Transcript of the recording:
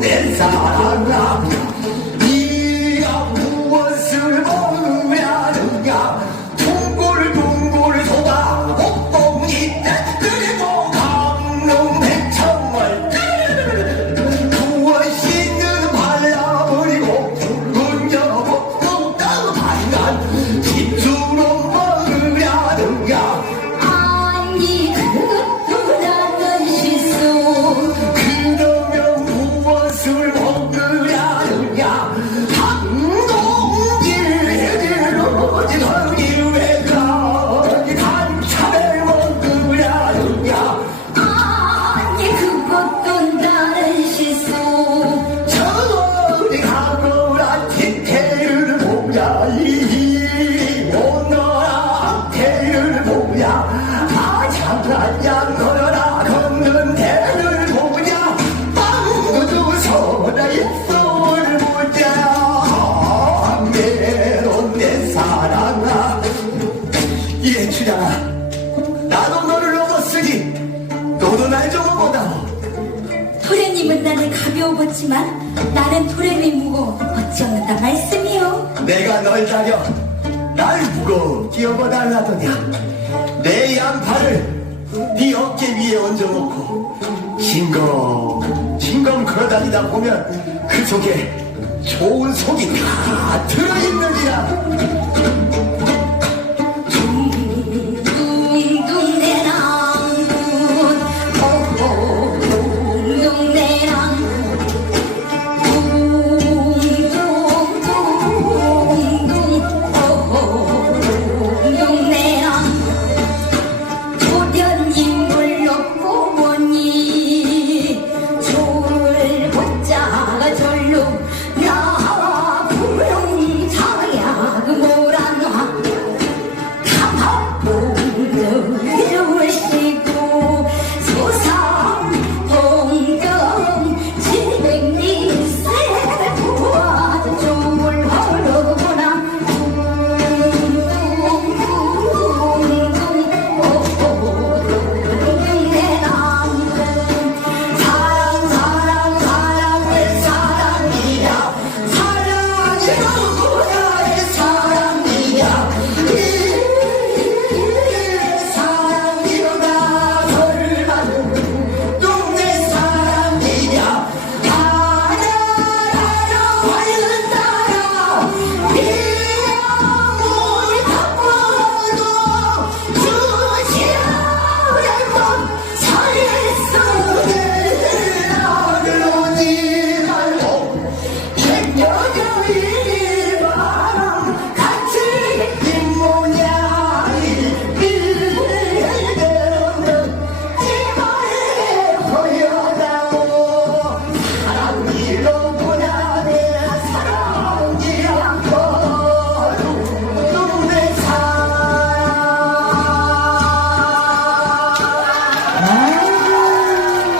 del 사람 걸어라. 걷는 대를 보자 빵구두 서라 입소를 보자 감개로 내 사랑아. 예 주장아 나도 너를 넘었으니 너도 날 좀 보다. 도련님은 나는 가벼워봤지만 나는 도련님 무거워 어찌없는다 말씀이오 내가 널 다려 날 무거워 끼어보달라더냐. 내 양팔을 네 어깨 위에 얹어놓고 징검 징검 걸어다니다 보면 그 속에 좋은 속이 다 들어있느니라.